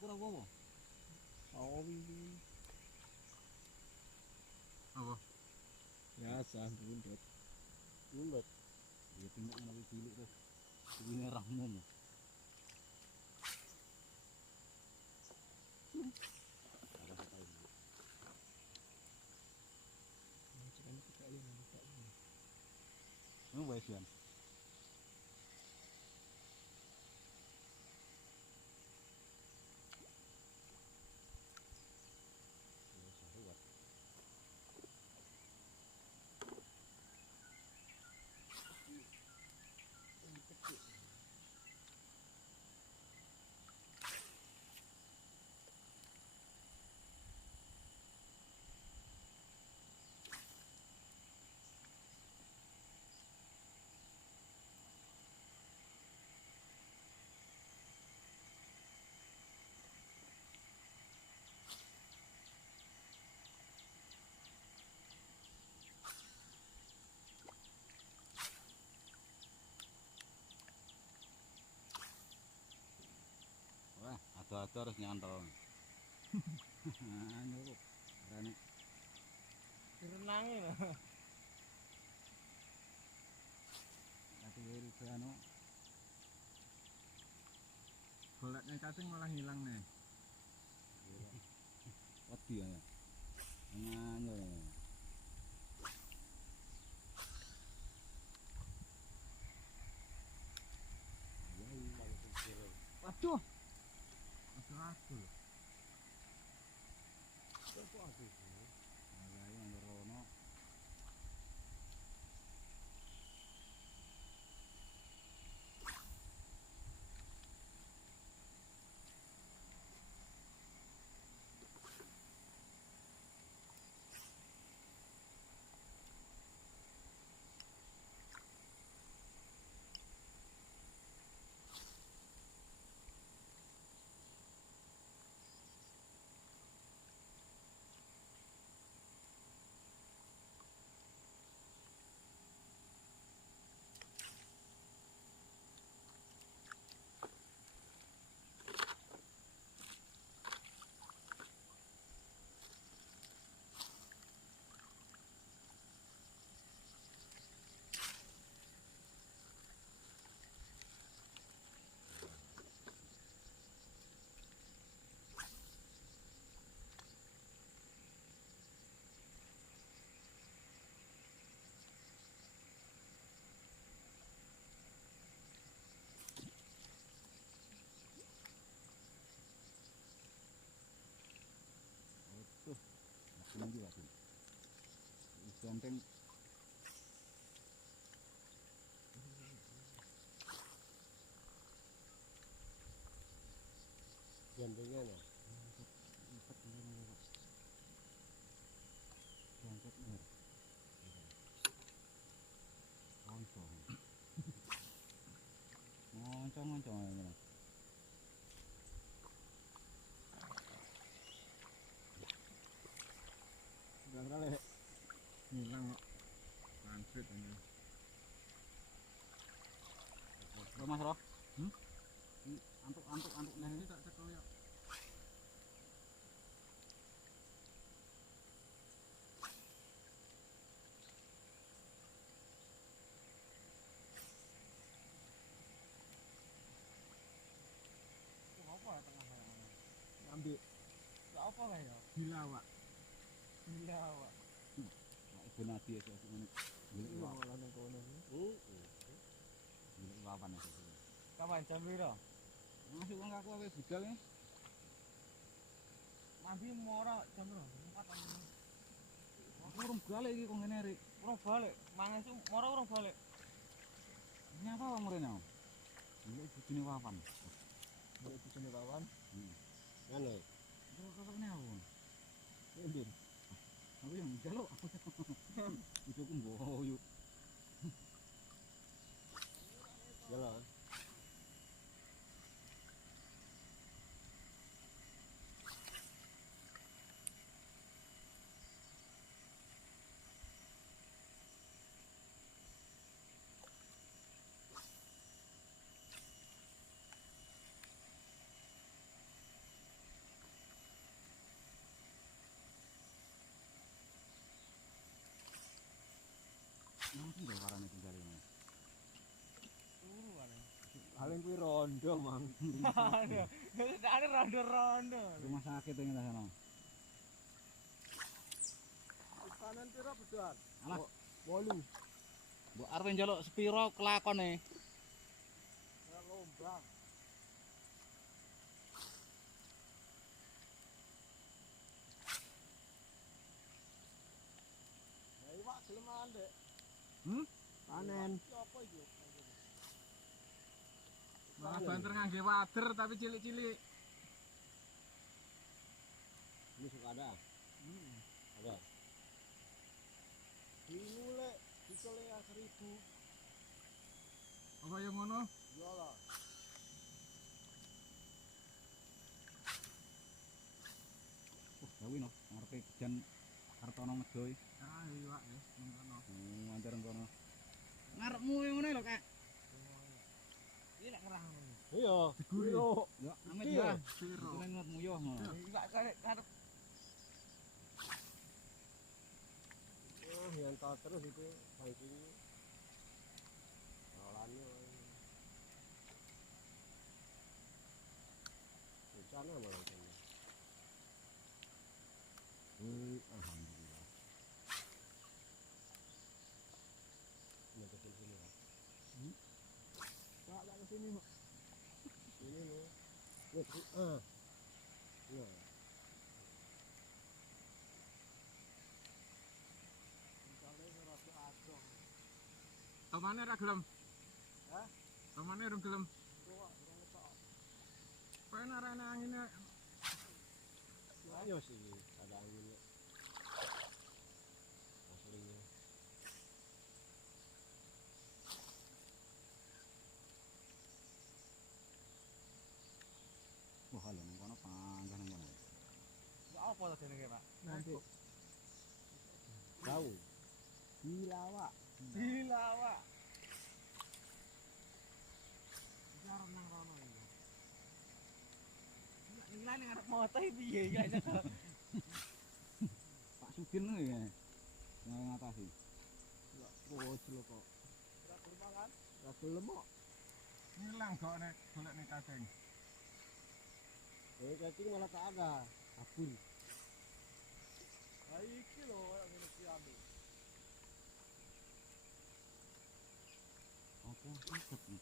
Ukur apa? Sawi Apa? biasa buntut. Bulat. Dia tengok lagi cilik tuh. Begini rahmum. Ada sekali. Macam kita aja nampak. Ini baisian. Sahuat. Wah, ada harus nyantol. Nyuruh. Karena Renangin. tapi dari anu Goletnya cacing malah hilang nih. wedi ya. Nganyel. Waduh. Aku. Kok aku. Nah, yang rono. Tuh, makin juga tuh. Ganteng. Gantengnya nah. Empat ini Pak. Berangkat mer. Moncong. Moncong ya. Udah kali hilang kok. Lancet ini. Mas Roh. Antuk Nah ini tak cekel ya. Apa tengah yang ambil apa kayak ya? Gila Wak. Nah, ibu Nabi ya sih ini. Gila wawan. Malah nang kono. Gila wawan ya. Kapan jam piro? Masuk wong aku awe budal nih. Mambi mora jam piro? 4 jam. Aku urung balik iki kok ngene Rik. Urung balik. Mangesu mora urung balik. Nyapa wong mrene. Gila bojone wawan. Mbok bojone kawan. Mana? Kok kakakne aku. Ndir. Aku yang jaluk. Itu ku mboyo. Jalan. Enggak warane tinggal ini. Turu kan. Paling kuwi rondo, Mang. Ada rondo-rondo. Rumah sakit ini lah sana. Kanan pira bedan? Alah, 8. mbok arep njaluk sepiro kelakone? Ya lombang. Ya iwak gelem Dek. Panen. Apa iki? Malah banter ngangge wader tapi cilik-cilik. Ini suka ada. Ada. Ini lek dicole 1000. Apa yang ngono? Iyalah. Gawe no, ngarepe jan Hartono Medo iki. Ah iwak ya, ngono. Anjar kono. Ngarepmu ngene lho, Kak. Iki lek ngerah ngono. Iya, diguri. Ya, amit Iya. ya. Piro? Kene ngetmu yo ngono. Iwak karep Oh, yang tahu terus itu pancingnya. Awalannya. Bencana malah itu. Alhamdulillah. Ini ke sini kan. Pak ke sini, Pak. Ini loh. Nih, Iya. Tomane ra gelem. Hah? Tomane urung gelem. Pengen arane angine. Ayo sih, ada anginnya. Aslinya. Wah, lho nang kono panggah nang kono. Ya apa to jenenge, Pak? Nanti. Tahu. Dilawak. Dilawak. Jarang nang rono iki. Nilai ning arep moto iki piye kayaknya. Pak Sugin lho ya. Yang ngatasi. Ya, bocil kok. Ora gelem mangan? Ora gelem kok. Ngilang kok nek golek ning cacing. Cacing malah tak ada. Kabur. Lah iki lho yang ngene iki ambil. Apa ikut nih?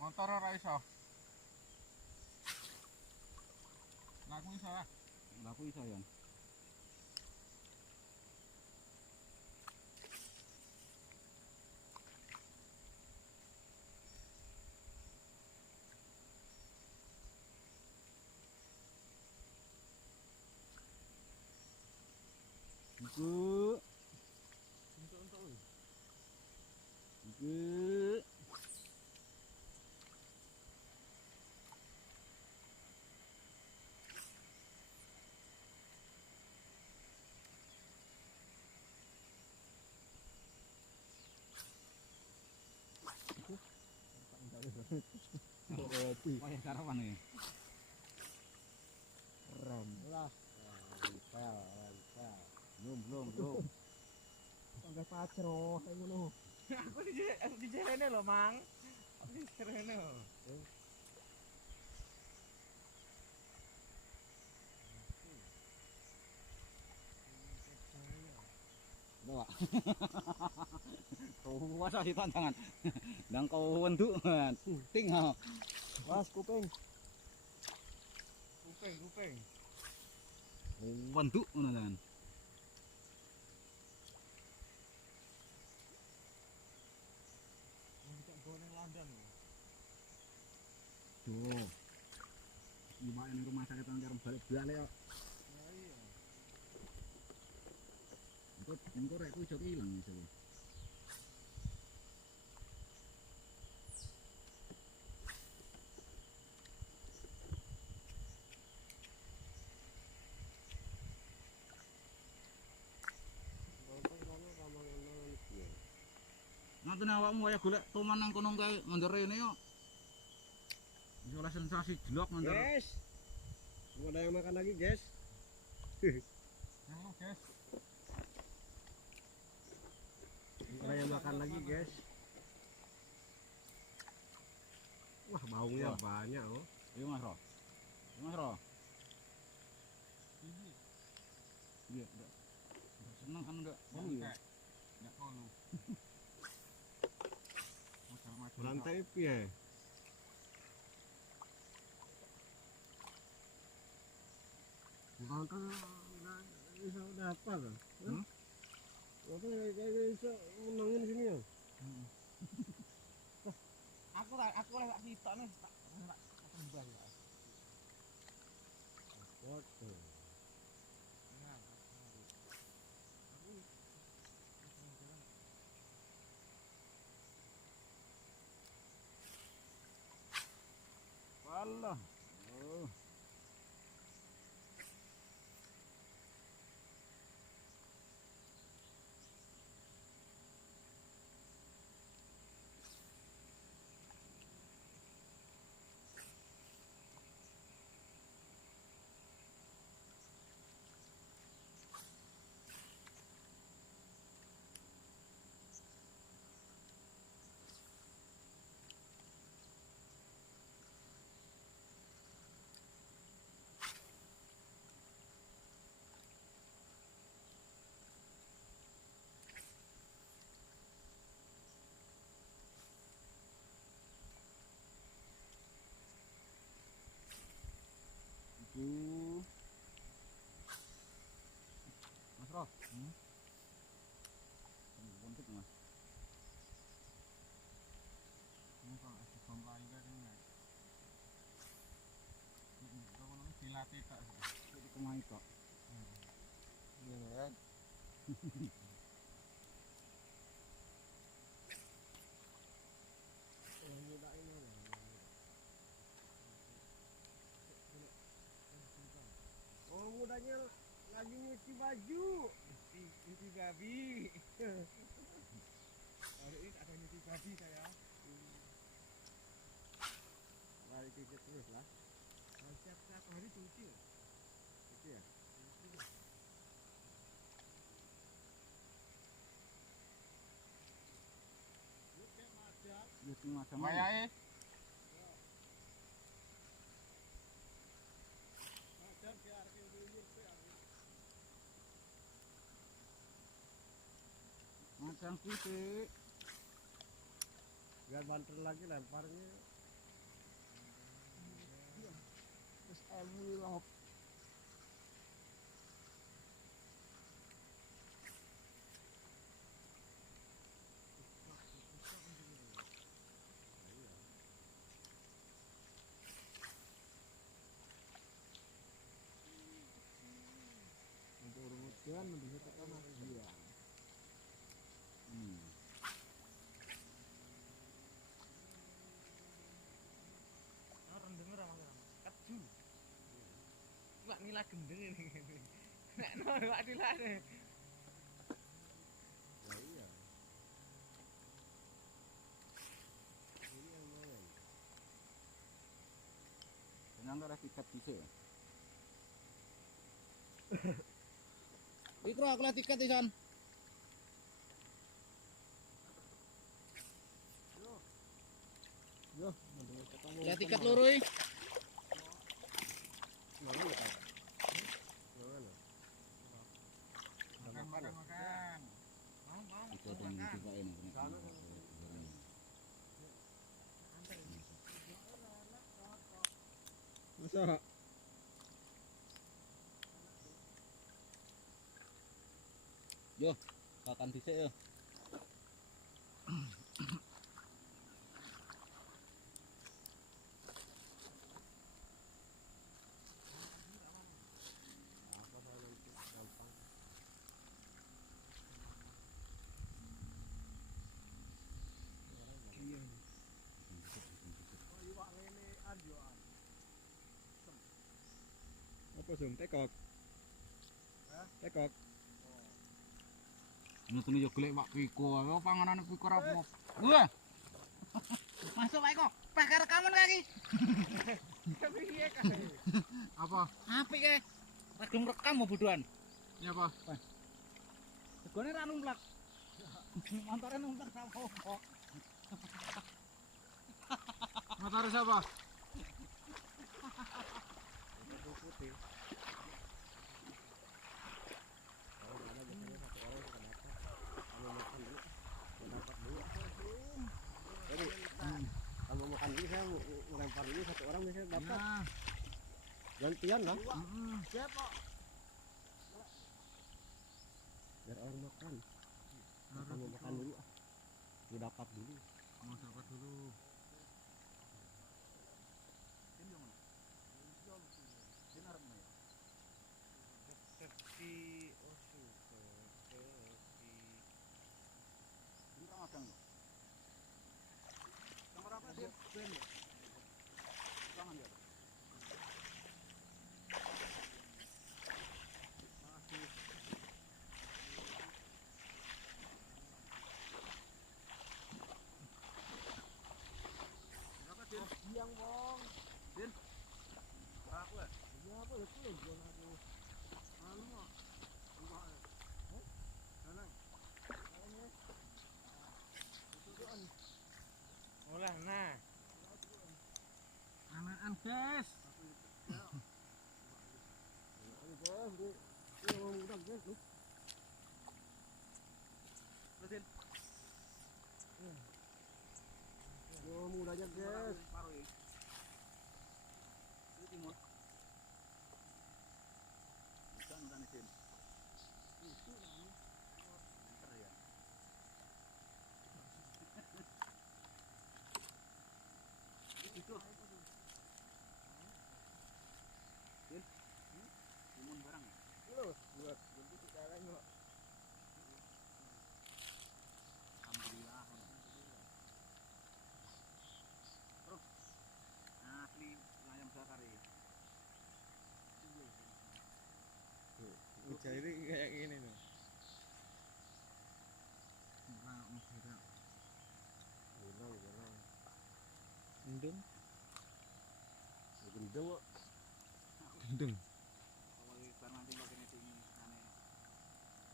Motor ora iso. Laku iso lah. Laku iso ya. Iku. Untuk. Iku. Roti. Wah, ya sarapan nih. Ram. Lah. Lempel. Belum. Sampai pacro, kayak ngono. Aku di jerene lho, Mang. Aku di jerene lho. Bawa. Kau masa sih tantangan. Dan kau wentuk tinggal. Mas kuping. Kuping. Wentuk mana kan? Kita go ning London lho. Tuh. Gimana nih rumah sakit orang balik ya. Ya iya. Engko rek ku iso ilang iso. waktune awakmu kaya golek toman nang kono kae ngendere rene yo. Wis oleh sensasi jelok ngendere. Guys. Belum ada yang makan lagi, guys. Halo guys. Ada yang makan lagi, guys. Wah, baunya Wah. banyak, oh. Iya Mas Ro. Iya Mas Ro. Ini Iya, ndak. Seneng kan ndak. enggak kono. Modal maju. Lantai piye? Lantai bisa udah apa kan? Apa kayak bisa menangin sini ya? Aku tak sitok nih, tak tembak ya. Foto. Walah. Oh. Itu Mas Ro. Bontot Mas. Ini kalau es pompa juga kan enggak. Ini kono dilatih tak. Jadi kemai tok. Iya kan? Oh, mudanya lagi nyuci baju. Nyuci babi. Hari ini ada nyuci babi saya. Lari tiket terus lah. Setiap hari cuci. Itu ya. Wis macam Wayahe. macam titik. Biar banter lagi lemparnya. Terus envelope. Untuk rumuskan bisa tekan dia. Orang denger sama keju. Wak nila gendeng ini. Nek no wak dilane. Ya iya. Ini yang main. Ternyata ada tiket bisa ya. Ikro aku lihat tiket Isan. Yo, mendingan ketemu. Lihat tiket loro iki. Mana ya? Mana? Makan. Mau. Tiket yang tiga ini. Sana kan. Masa? Yo, akan dhisik yo. Apa saya nanti gampang. Iya. Apa zoom tekok? Tekok. Nutune yo golek wak piko. Panganane piko ora apa. Wah. Masuk ae kok. Pakai rekaman lagi. Tapi iya kan. Apa? Apik e. Lagi rekam mau bodohan. Ini apa? Segone ra numplak. Montore numplak ra apa. Motor siapa? putih. Kalau ada biasanya satu orang suka dapat. Kalau makan dulu, dapat dulu. Jadi kalau makan dulu saya melempar dulu satu orang biasanya dapat. Nah. Gantian lah. Siapa? Biar orang makan. Kita mau makan dulu ah. Lu dapat dulu. Mau dapat dulu. Seperti osu seperti Siang bong. Din. Berapa ya? Ini apa ya tuh? Bukan aku. Anu mah. Buah. Hah? Nanang. Ini. Itu doan. olah nah. Anaan guys. Ini guys, ini orang muda guys tuh. Terusin. Orang mudanya guys. Paruh ya. Itu timur. Bukan Din. Itu namanya. Pinter ya. Itu. Din. Timun barang ya? Loh, buat bentuk sekarang kok. Alhamdulillah. Terus asli ayam bakar ya. Ujar ini kayak gini nih. Enggak, beda. Gerang. Endung. Gendeng kok. Gendeng. Awal bar nanti kok kene tinggi aneh.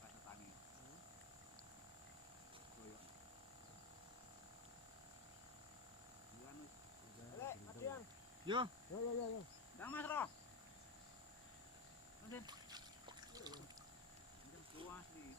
Rasa tangi. Koyo. Iya nus. Lek, Matian. Yo, Yo. Dang Mas Ro. Terusin. Ini tua asli.